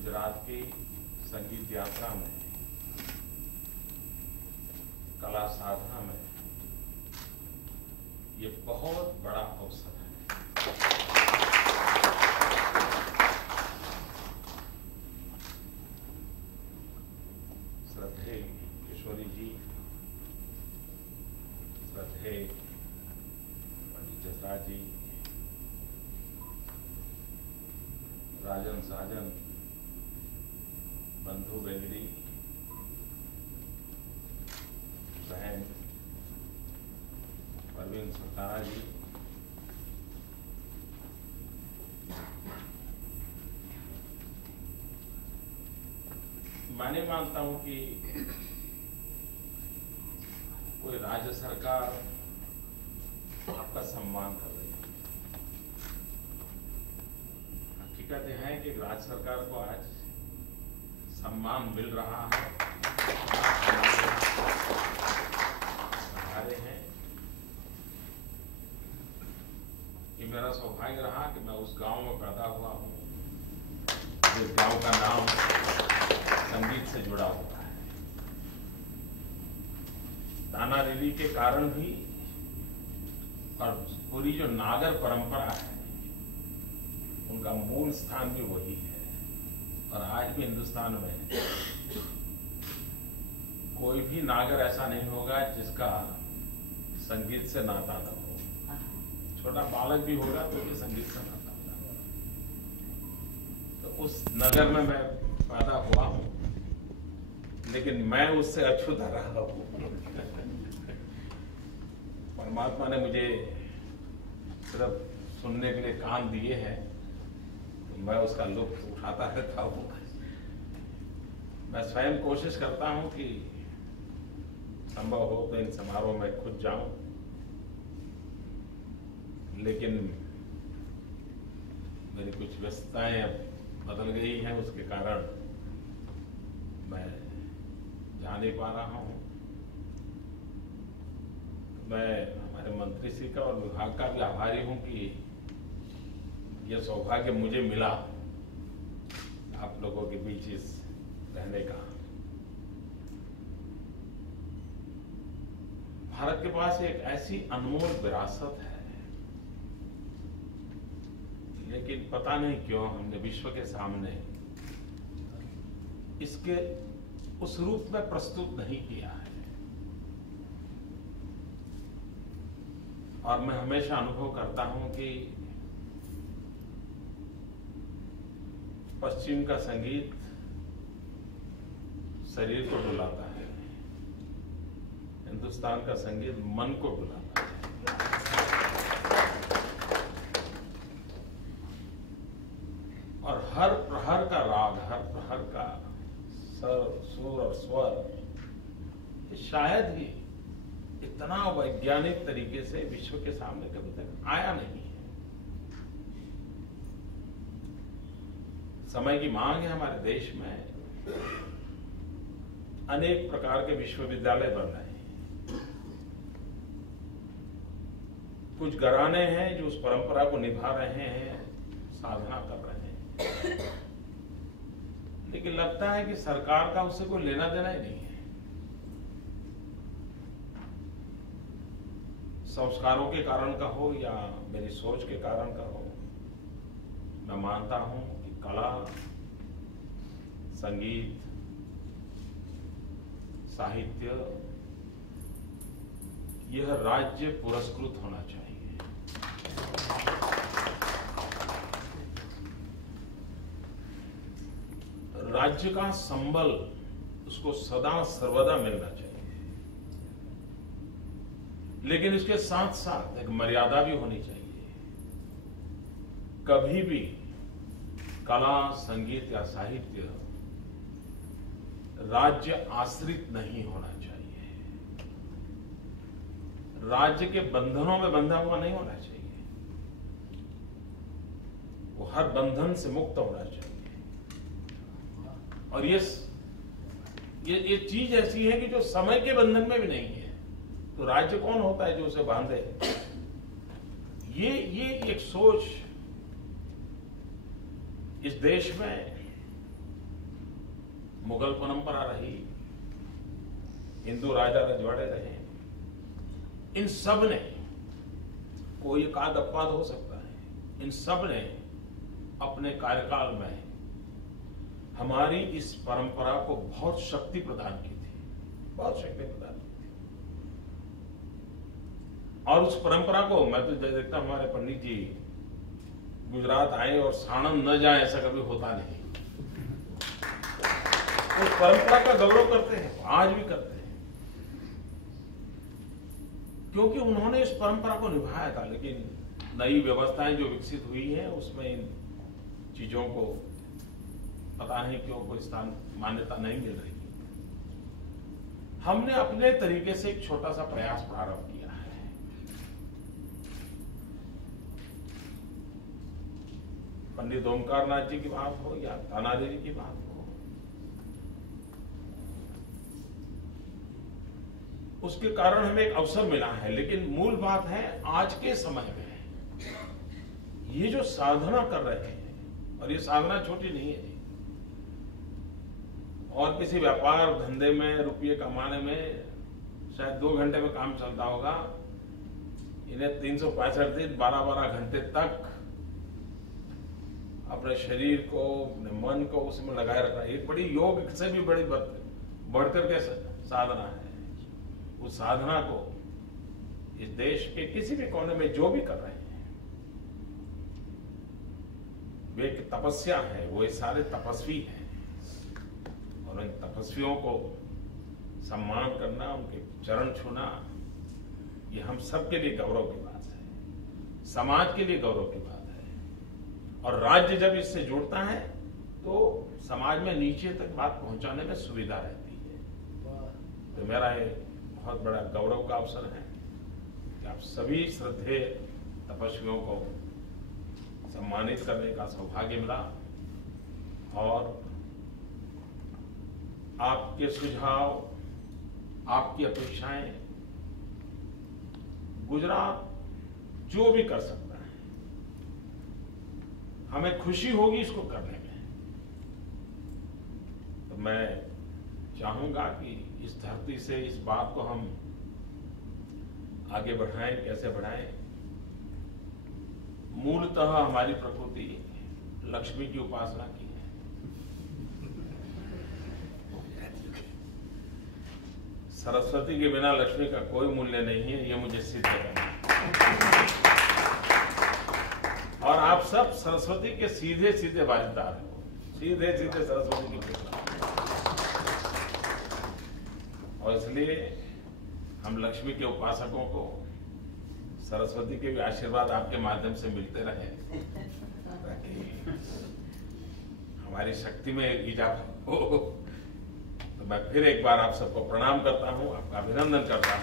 गुजरात की संगीत यात्रा में, कला साधना में ये बहुत बड़ा अवसर है। श्रद्धेय किशोरी जी, श्रद्धेय पंडित जसराज जी, राजन साजन, बंधु बेगड़ी, बहन परवीन सरकारा जी, मैं नहीं मानता हूं कि कोई राज्य सरकार आपका सम्मान कर रही है। हकीकत यह है कि राज्य सरकार को आज सम्मान मिल रहा है, रहे हैं। ये मेरा सौभाग्य रहा कि मैं उस गांव में पैदा हुआ हूं जिस गांव का नाम संगीत से जुड़ा हुआ है। ताना रीरी के कारण भी और पूरी जो नागर परंपरा है उनका मूल स्थान भी वही है। और आज भी हिंदुस्तान में कोई भी नागर ऐसा नहीं होगा जिसका संगीत से नाता न हो। छोटा बालक भी होगा तो भी संगीत से नाता होगा। तो उस नगर में मैं पैदा हुआ हूं, लेकिन मैं उससे अछूता रहा हूं। परमात्मा ने मुझे सिर्फ सुनने के लिए कान दिए हैं, तो मैं उसका लुत्फ उठाता रहता हूं। मैं स्वयं कोशिश करता हूं कि संभव हो तो इन समारोह में खुद जाऊं, लेकिन मेरी कुछ व्यस्तताएं बदल गई हैं, उसके कारण मैं जा नहीं पा रहा हूं। मैं हमारे मंत्री श्री का और विभाग का भी आभारी हूं कि यह सौभाग्य मुझे मिला आप लोगों के बीच इस रहने का। भारत के पास एक ऐसी अनमोल विरासत है, लेकिन पता नहीं क्यों हमने विश्व के सामने इसके उस रूप में प्रस्तुत नहीं किया है। और मैं हमेशा अनुभव करता हूं कि पश्चिम का संगीत शरीर को बुलाता है, हिंदुस्तान का संगीत मन को बुलाता है। और हर प्रहर का राग, हर प्रहर का सुर और स्वर शायद ही इतना वैज्ञानिक तरीके से विश्व के सामने कभी तक आया नहीं है। समय की मांग है हमारे देश में, अनेक प्रकार के विश्वविद्यालय बन रहे हैं। कुछ घराने हैं जो उस परंपरा को निभा रहे हैं, साधना कर रहे हैं, लेकिन लगता है कि सरकार का उससे कोई लेना देना ही नहीं है। संस्कारों के कारण का हो या मेरी सोच के कारण का हो, मैं मानता हूं कि कला, संगीत, साहित्य यह राज्य पुरस्कृत होना चाहिए। राज्य का संबल उसको सदा सर्वदा मिलना चाहिए, लेकिन इसके साथ साथ एक मर्यादा भी होनी चाहिए। कभी भी कला, संगीत या साहित्य राज्य आश्रित नहीं होना चाहिए, राज्य के बंधनों में बंधा हुआ नहीं होना चाहिए, वो हर बंधन से मुक्त होना चाहिए। और ये चीज ऐसी है कि जो समय के बंधन में भी नहीं है, तो राज्य कौन होता है जो उसे बांधे? ये एक सोच इस देश में मुगल परंपरा रही, हिंदू राजा रजवाड़े रहे, इन सब ने, कोई एकाध अपवाद हो सकता है, इन सब ने अपने कार्यकाल में हमारी इस परंपरा को बहुत शक्ति प्रदान की थी, बहुत शक्ति प्रदान की थी। और उस परंपरा को मैं तो देखता हूं, हमारे पंडित जी गुजरात आए और साणंद न जाए ऐसा कभी होता नहीं। उस परंपरा का गौरव करते हैं, आज भी करते हैं, क्योंकि उन्होंने इस परंपरा को निभाया था। लेकिन नई व्यवस्थाएं जो विकसित हुई हैं उसमें इन चीजों को पता नहीं क्यों कोई स्थान मान्यता नहीं मिल रही। हमने अपने तरीके से एक छोटा सा प्रयास प्रारंभ किया है। पंडित ओमकारनाथ जी की बात हो या तानाजी जी की बात हो, उसके कारण हमें एक अवसर मिला है। लेकिन मूल बात है, आज के समय में ये जो साधना कर रहे हैं, और ये साधना छोटी नहीं है, और किसी व्यापार धंधे में रुपये कमाने में शायद 2 घंटे में काम चलता होगा, इन्हें 365 दिन 12-12 घंटे तक अपने शरीर को, अपने मन को उसमें लगाए रखना, एक बड़ी योग से भी बड़ी बढ़कर के साधना है। उस साधना को इस देश के किसी भी कोने में जो भी कर रहे हैं, वे एक तपस्या है, वो ये सारे तपस्वी हैं, और इन तपस्वियों को सम्मान करना, उनके चरण छूना, ये हम सबके लिए गौरव की बात है, समाज के लिए गौरव की बात है। और राज्य जब इससे जुड़ता है तो समाज में नीचे तक बात पहुंचाने में सुविधा रहती है। तो मेरा ये बहुत बड़ा गौरव का अवसर है कि आप सभी श्रद्धेय तपस्वियों को सम्मानित करने का सौभाग्य मिला, और आपके सुझाव, आपकी अपेक्षाएं गुजरात जो भी कर सकता है, हमें खुशी होगी इसको करने में। तो मैं चाहूंगा कि इस धरती से इस बात को हम आगे बढ़ाएं। कैसे बढ़ाएं? मूलतः हमारी प्रकृति लक्ष्मी की उपासना की है। सरस्वती के बिना लक्ष्मी का कोई मूल्य नहीं है, ये मुझे सिद्ध करना है। और आप सब सरस्वती के सीधे सीधे वारिसदार हो, सीधे सीधे सरस्वती की पूजा। और इसलिए हम लक्ष्मी के उपासकों को सरस्वती के भी आशीर्वाद आपके माध्यम से मिलते रहे, ताकि हमारी शक्ति में इजाफा हो। तो मैं फिर एक बार आप सबको प्रणाम करता हूं, आपका अभिनंदन करता हूं।